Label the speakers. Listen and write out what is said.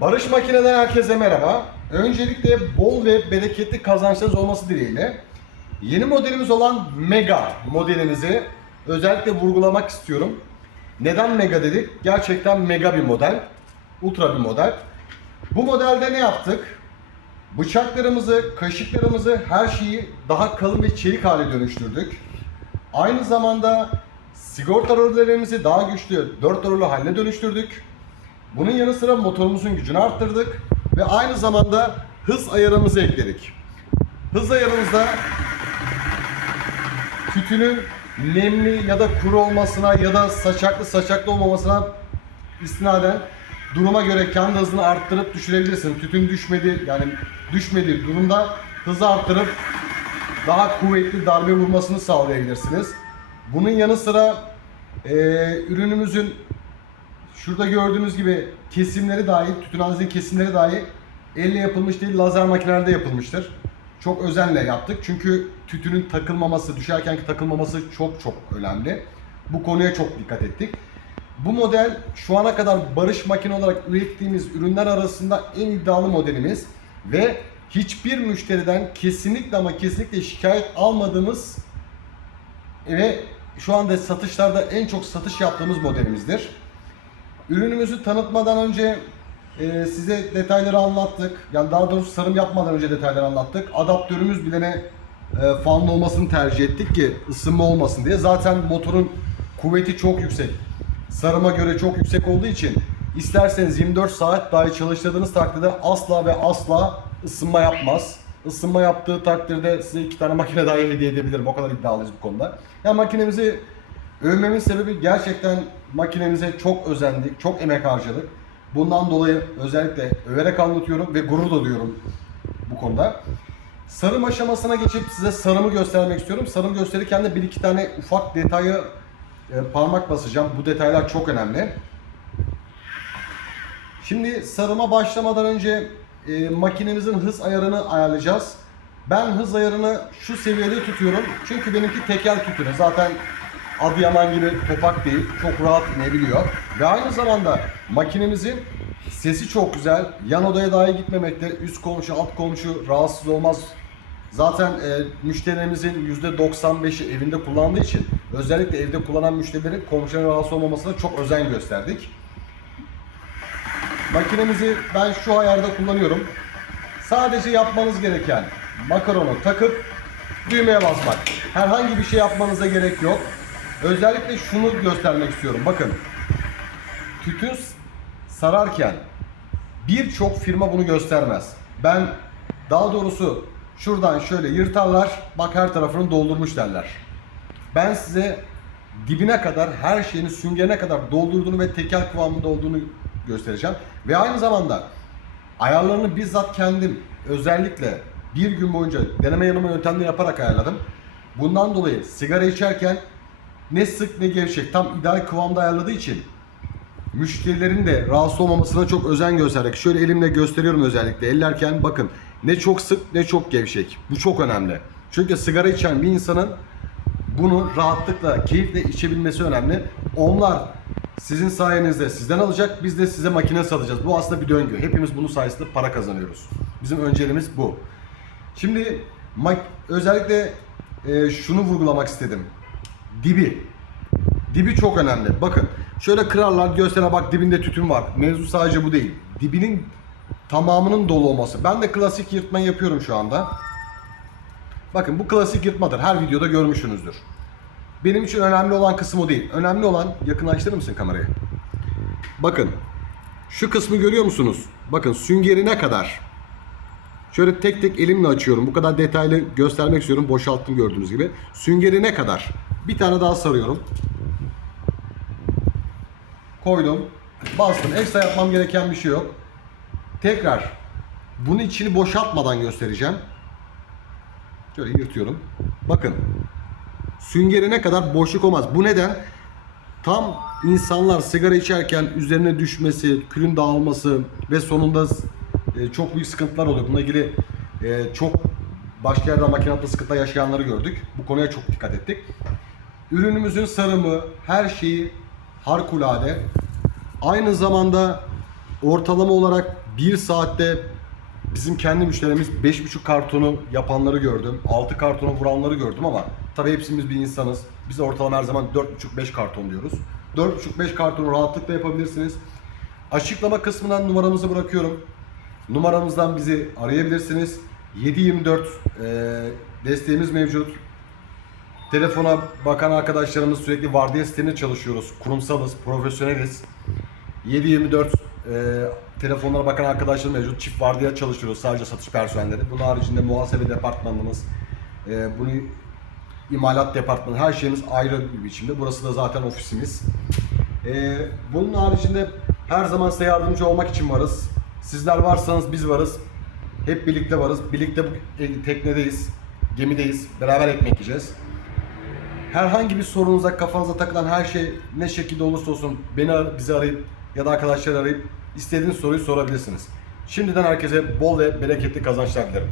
Speaker 1: Barış Makine'den herkese merhaba. Öncelikle bol ve bereketli kazançlarınız olması dileğiyle yeni modelimiz olan Mega modelimizi özellikle vurgulamak istiyorum. Neden Mega dedik? Gerçekten mega bir model. Ultra bir model. Bu modelde ne yaptık? Bıçaklarımızı, kaşıklarımızı, her şeyi daha kalın ve çelik hale dönüştürdük. Aynı zamanda sigorta rollerimizi daha güçlü 4 rolü haline dönüştürdük. Bunun yanı sıra motorumuzun gücünü arttırdık ve aynı zamanda hız ayarımızı ekledik. Hız ayarımızda tütünün nemli ya da kuru olmasına ya da saçaklı saçaklı olmamasına istinaden duruma göre kendi hızını arttırıp düşürebilirsin. Tütün düşmedi yani düşmediği durumda hızı arttırıp daha kuvvetli darbe vurmasını sağlayabilirsiniz. Bunun yanı sıra eee, ürünümüzün şurada gördüğünüz gibi kesimleri dahi, tütün analizin kesimleri dahi elle yapılmış değil, lazer makinelerde yapılmıştır. Çok özenle yaptık çünkü tütünün takılmaması, düşerkenki takılmaması çok çok önemli. Bu konuya çok dikkat ettik. Bu model şu ana kadar barış makine olarak ürettiğimiz ürünler arasında en iddialı modelimiz ve hiçbir müşteriden kesinlikle ama kesinlikle şikayet almadığımız ve şu anda satışlarda en çok satış yaptığımız modelimizdir. Ürünümüzü tanıtmadan önce e, size detayları anlattık. Yani daha doğrusu sarım yapmadan önce detayları anlattık. Adaptörümüz bilene e, fanlı olmasını tercih ettik ki ısınma olmasın diye. Zaten motorun kuvveti çok yüksek. Sarıma göre çok yüksek olduğu için isterseniz 24 saat dahi çalıştırdığınız takdirde asla ve asla ısınma yapmaz. Isınma yaptığı takdirde size iki tane makine daha hediye edebilirim. O kadar iddialıyız bu konuda. Ya makinemizi övmemin sebebi gerçekten makinemize çok özendik, çok emek harcadık. Bundan dolayı özellikle överek anlatıyorum ve gurur da duyuyorum bu konuda. Sarım aşamasına geçip size sarımı göstermek istiyorum. Sarım gösterirken de bir iki tane ufak detayı e, parmak basacağım. Bu detaylar çok önemli. Şimdi sarıma başlamadan önce e, makinemizin hız ayarını ayarlayacağız. Ben hız ayarını şu seviyede tutuyorum. Çünkü benimki tekel tütünü. Zaten Adıyaman gibi topak değil. Çok rahat inebiliyor. Ve aynı zamanda makinemizin sesi çok güzel. Yan odaya dahi gitmemekte. Üst komşu, alt komşu rahatsız olmaz. Zaten e, müşterilerimizin %95'i evinde kullandığı için özellikle evde kullanan müşterilerin komşuların rahatsız olmamasına çok özen gösterdik. Makinemizi ben şu ayarda kullanıyorum. Sadece yapmanız gereken makaronu takıp düğmeye basmak. Herhangi bir şey yapmanıza gerek yok. Özellikle şunu göstermek istiyorum. Bakın. Tütün sararken birçok firma bunu göstermez. Ben daha doğrusu şuradan şöyle yırtarlar. Bak her tarafını doldurmuş derler. Ben size dibine kadar her şeyini süngerine kadar doldurduğunu ve tekel kıvamında olduğunu göstereceğim. Ve aynı zamanda ayarlarını bizzat kendim özellikle bir gün boyunca deneme yanılma yöntemle yaparak ayarladım. Bundan dolayı sigara içerken ne sık ne gevşek tam ideal kıvamda ayarladığı için müşterilerin de rahatsız olmamasına çok özen göstererek şöyle elimle gösteriyorum özellikle ellerken bakın ne çok sık ne çok gevşek. Bu çok önemli. Çünkü sigara içen bir insanın bunu rahatlıkla, keyifle içebilmesi önemli. Onlar sizin sayenizde sizden alacak, biz de size makine satacağız. Bu aslında bir döngü. Hepimiz bunun sayesinde para kazanıyoruz. Bizim önceliğimiz bu. Şimdi özellikle e, şunu vurgulamak istedim. Dibi. Dibi çok önemli. Bakın şöyle kırarlar göstere bak dibinde tütün var. Mevzu sadece bu değil. Dibinin tamamının dolu olması. Ben de klasik yırtmayı yapıyorum şu anda. Bakın bu klasik yırtmadır. Her videoda görmüşsünüzdür. Benim için önemli olan kısım o değil. Önemli olan yakınlaştırır mısın kamerayı? Bakın şu kısmı görüyor musunuz? Bakın süngerine kadar. Şöyle tek tek elimle açıyorum. Bu kadar detaylı göstermek istiyorum. Boşalttım gördüğünüz gibi. Süngerine kadar. Bir tane daha sarıyorum. Koydum. Bastım. Ekstra yapmam gereken bir şey yok. Tekrar bunun içini boşaltmadan göstereceğim. Şöyle yırtıyorum. Bakın. Süngerine kadar boşluk olmaz. Bu neden? Tam insanlar sigara içerken üzerine düşmesi, külün dağılması ve sonunda e, çok büyük sıkıntılar oluyor. Bununla ilgili e, çok başka yerde makinatlı sıkıntı yaşayanları gördük. Bu konuya çok dikkat ettik. Ürünümüzün sarımı, her şeyi harikulade. Aynı zamanda ortalama olarak bir saatte bizim kendi müşterimiz 5,5 kartonu yapanları gördüm. 6 kartonu vuranları gördüm ama tabii hepsimiz bir insanız. Biz ortalama her zaman 4,5-5 karton diyoruz. 4,5-5 kartonu rahatlıkla yapabilirsiniz. Açıklama kısmından numaramızı bırakıyorum. Numaramızdan bizi arayabilirsiniz. 7/24 e, desteğimiz mevcut. Telefona bakan arkadaşlarımız sürekli vardiya sisteminde çalışıyoruz. Kurumsalız, profesyoneliz. 7/24 e, telefonlara bakan arkadaşlar mevcut. Çift vardiya çalışıyoruz sadece satış personelleri. Bunun haricinde muhasebe departmanımız, e, bunu imalat departmanı her şeyimiz ayrı bir biçimde. Burası da zaten ofisimiz. E, bunun haricinde her zaman size yardımcı olmak için varız. Sizler varsanız biz varız. Hep birlikte varız. Birlikte bu e, teknedeyiz, gemideyiz. Beraber ekmek yiyeceğiz. Herhangi bir sorunuza kafanıza takılan her şey ne şekilde olursa olsun beni ar- bizi arayıp ya da arkadaşları arayıp istediğiniz soruyu sorabilirsiniz. Şimdiden herkese bol ve bereketli kazançlar dilerim.